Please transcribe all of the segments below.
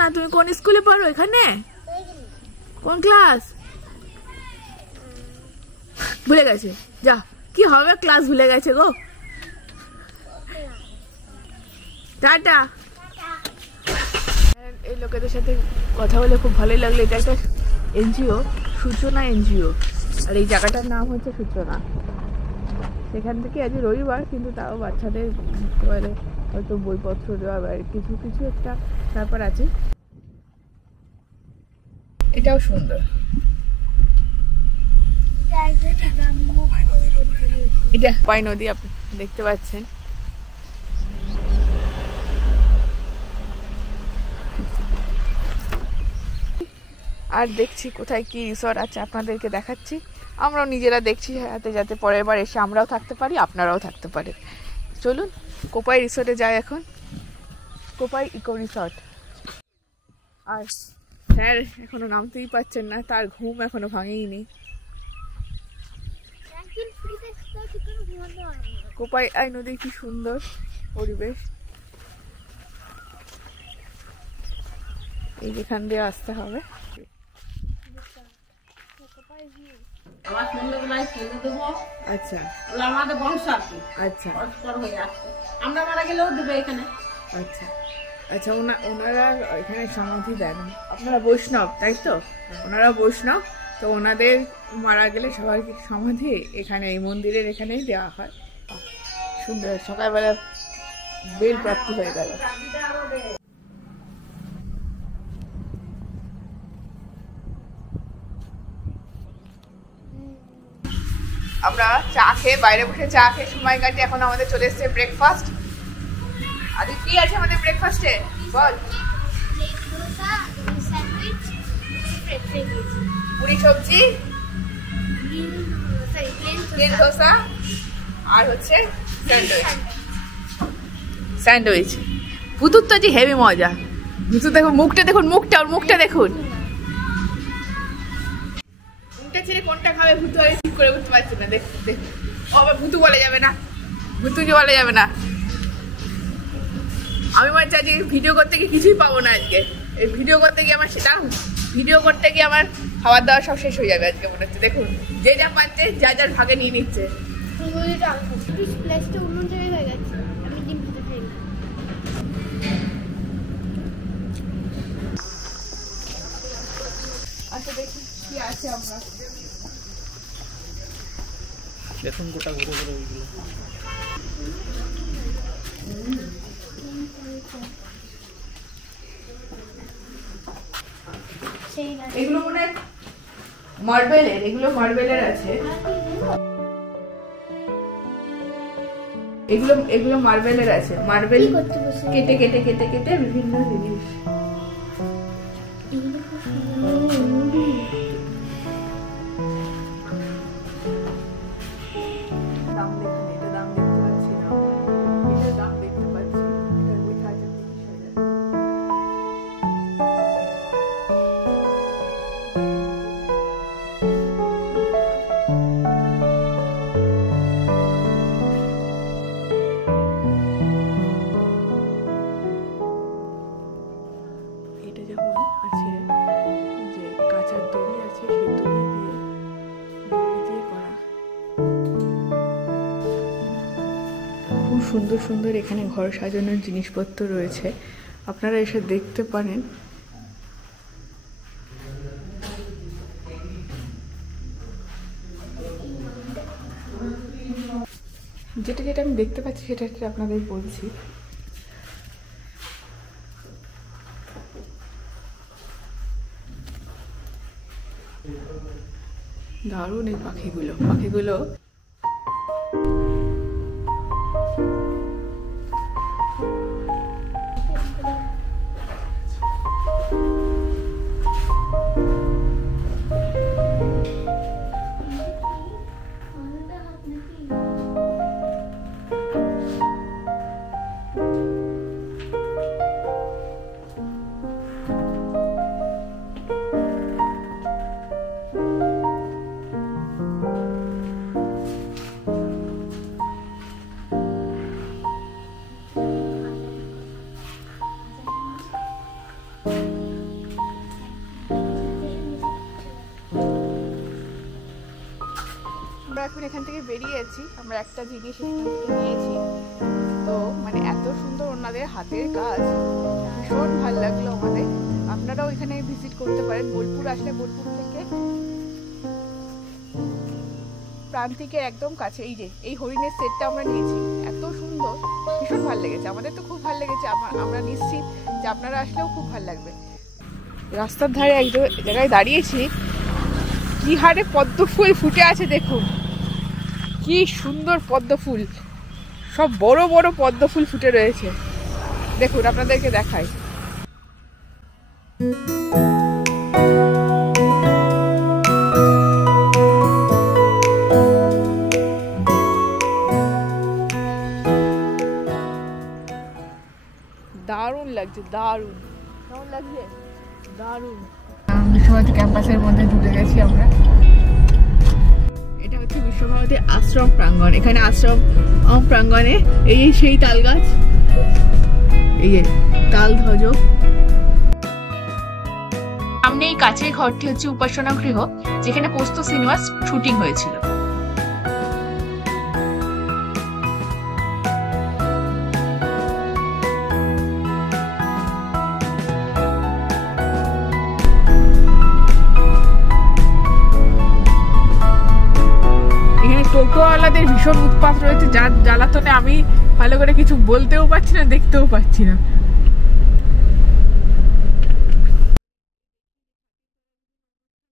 না, তুমি কোন স্কুলে পড়ো? এখানে কোন ক্লাস? ভুলে গেছে, যা কি হবে, ক্লাস ভুলে গেছে গো। টাটা। এই লোকেদের সাথে কথা বলে খুব ভালোই লাগলো। এটা একটা এনজিও, সূচনা এনজিও, আর এই জায়গাটার নাম হচ্ছে সূচনা। সেখান থেকে আজ রবিবার, কিন্তু তাও বাচ্চাদের হয়তো বইপত্র দেওয়া কিছু কিছু একটা ব্যাপার আছে। এটাও সুন্দর। এটা পাই নদী, আপনি দেখতে পাচ্ছেন। আর দেখছি কোথায় কি রিসর্ট আছে, আপনাদেরকে দেখাচ্ছি। আমরাও নিজেরা দেখছি, যাতে পরের বার এসে আমরাও থাকতে পারি, আপনারাও থাকতে পারেন। চলুন কোপাই রিসর্টে যাই এখন। Kopai eco resort. আর স্যার এখনো নামতেই পারছেন না, তার ঘুম এখনো ভাঙেইনি। কোপাই আই নদী, কি সুন্দর পরিবেশ। এই যেখান দিয়ে আসতে হবে। আচ্ছা, আমাদের বংশ আর কি। আচ্ছা, আমরা মারা গেলেও দেবে এখানে। আচ্ছা আচ্ছা, ওনারা এখানে সমাধি দেন। আপনারা বৈষ্ণব তাই তো? ওনারা বৈষ্ণব, তো ওনাদের মারা গেলে সবাইকে সমাধি এখানে এই মন্দিরের এখানেই দেওয়া হয়। সুন্দর, সকালবেলা বেল প্রাপ্তি হয়ে গেল। আমরা চা খেয়ে, বাইরে বসে চা খেয়ে সময় কাটিয়ে এখন আমাদের চলে এসছে ব্রেকফাস্ট। আজকে কি আছে আমাদের ব্রেকফাস্টে বল? পুরি সবজি, প্লেন ধোসা, আর হচ্ছে স্যান্ডউইচ। ভুতুর তো যে হেভি মজা। ভুতুর দেখুন মুখটা, দেখুন মুখটা, ওর মুখটা দেখুন। কোনটা ছেড়ে কোনটা খাবে ভুতু আর ঠিক করে বুঝতে পারছি না। দেখ দেখ, ও আবার ভুতু বলা যাবে না, ভুতুকে বলা যাবে না। আমি মনে হচ্ছে আজকে ভিডিও করতে গিয়ে কিছুই পাবো না। আজকে এই ভিডিও করতে গিয়ে আমার আমার খাবার দাওয়া সব শেষ হয়ে যাবে আজকে মনে হচ্ছে। দেখুন যে যা পাচ্ছে, যা যার ভাগে নিয়ে নিচ্ছে। আচ্ছা দেখি কি আছে। আমরা দেখুন গোটা ঘুরে ঘুরে ওইগুলো। এগুলো মনে হয় মার্বেলের, এগুলো মার্বেলের আছে। এগুলো মার্বেলের আছে। মার্বেল কেটে কেটে কেটে কেটে বিভিন্ন জিনিস। সুন্দর সুন্দর এখানে ঘর সাজানোর জিনিসপত্র রয়েছে, আপনারা এসে দেখতে পারেন। যেটা যেটা আমি দেখতে পাচ্ছি সেটা আপনাদের বলছি। দারুণ এই পাখিগুলো পেয়েছি, আমরা একটা জিনিস নিয়েছি। তো মানে এত সুন্দর ওনাদের হাতের কাজ, ভীষণ ভালো লাগলো আমাদের। আপনারাও এখানে ভিজিট করতে পারেন। বোলপুর আসলে বোলপুর থেকে প্রান্তিকের একদম কাছে এই হরিণের সেটটা আমরা নিয়েছি, এত সুন্দর, ভীষণ ভালো লেগেছে। আমাদের তো খুব ভালো লেগেছে, আমরা নিশ্চিত যে আপনারা আসলেও খুব ভালো লাগবে। রাস্তার ধারে এক জায়গায় দাঁড়িয়েছি, কি হারে পদ্ম ফুল ফুটে আছে দেখুন, কি সুন্দর পদ্ম ফুল, সব বড় বড় পদ্ম ফুল ফুটে রয়েছে। দেখুন আপনাদেরকে দেখাই। দারুণ লাগছে, দারুণ কেমন লাগছে, দারুণ। বিশ্বভারতী ক্যাম্পাসের মধ্যে ঢুকে গেছি আমরা। এটা হচ্ছে বিশ্বভারতী আশ্রম প্রাঙ্গণ। এখানে আশ্রম প্রাঙ্গণে এই সেই তাল গাছ, এই তাল ধ্বজ। সামনে এই কাছের ঘরটি হচ্ছে উপাসনা গৃহ, যেখানে পোস্ত সিনেমার শুটিং হয়েছিল। টোটোওয়ালাদের ভীষণ উৎপাত রয়েছে, যার জ্বালাতনে আমি ভালো করে কিছু বলতেও পারছি না, দেখতেও পাচ্ছি না।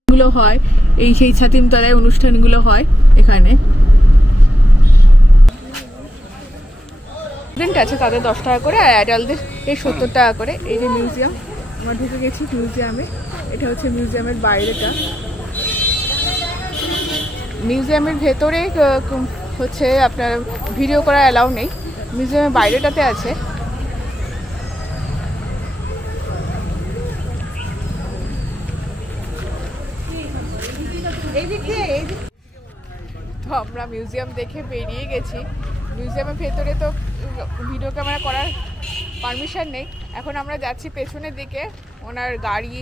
গুলো হয় এই সেই ছাতিমতলায় অনুষ্ঠানগুলো হয় এখানে। স্টুডেন্ট আছে তাদের 10 টাকা করে, আর অ্যাডাল্টদের এই 70 টাকা করে। এই যে মিউজিয়াম, আমরা ঢুকে গেছি মিউজিয়ামে। এটা হচ্ছে মিউজিয়ামের বাইরেটা। মিউজিয়ামের ভেতরে হচ্ছে আপনার ভিডিও করা অ্যালাউ নেই, মিউজিয়ামের বাইরেটাতে আছে। তো আমরা মিউজিয়াম দেখে বেরিয়ে গেছি। মিউজিয়ামের ভেতরে তো ভিডিও ক্যামেরা করার পারমিশন নেই। এখন আমরা যাচ্ছি পেছনের দিকে, ওনার গাড়ি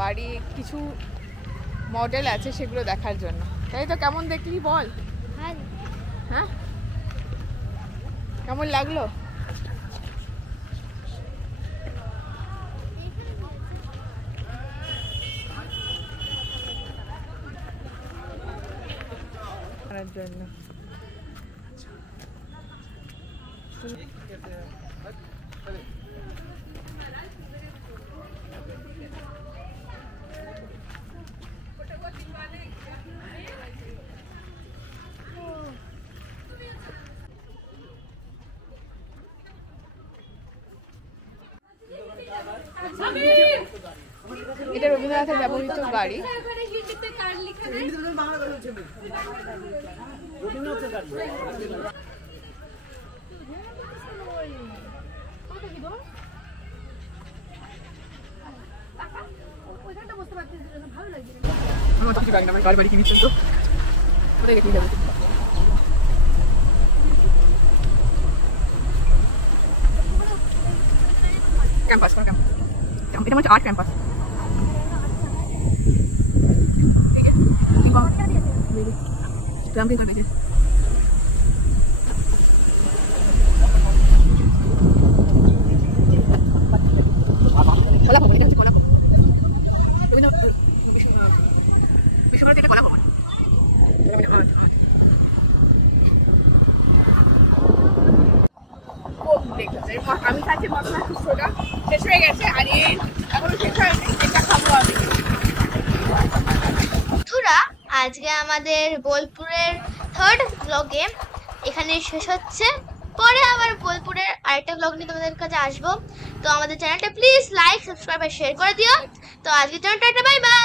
বাড়ি কিছু মডেল আছে সেগুলো দেখার জন্য। তাই তো, কেমন দেখলি বল? হ্যাঁ, কেমন লাগলো? জন্য এটা রবীন্দ্রনাথের ব্যবহৃত গাড়ি। গাড়ি বাড়ি কিনেছে তো ক্যাম্পাস, এটা হচ্ছে আর্ট ক্যাম্পাস। কলা ভবন, এটা হচ্ছে কলা ভবন, বিশ্বভারতী, এটা কলা ভবন। আমি খাচ্ছি মশলা সোডা, শেষ হয়ে গেছে, আর এখনো শেষ হয়নি, এটা খাবো আমি। বন্ধুরা, আজকে আমাদের বোলপুরের 3rd ব্লগে এখানে শেষ হচ্ছে। পরে আবার বোলপুরের আরেকটা ব্লগ নিয়ে তোমাদের কাছে আসবো। তো আমাদের চ্যানেলটা প্লিজ লাইক, সাবস্ক্রাইব আর শেয়ার করে দিও। তো আজকের জন্য টাটা, বাই বাই।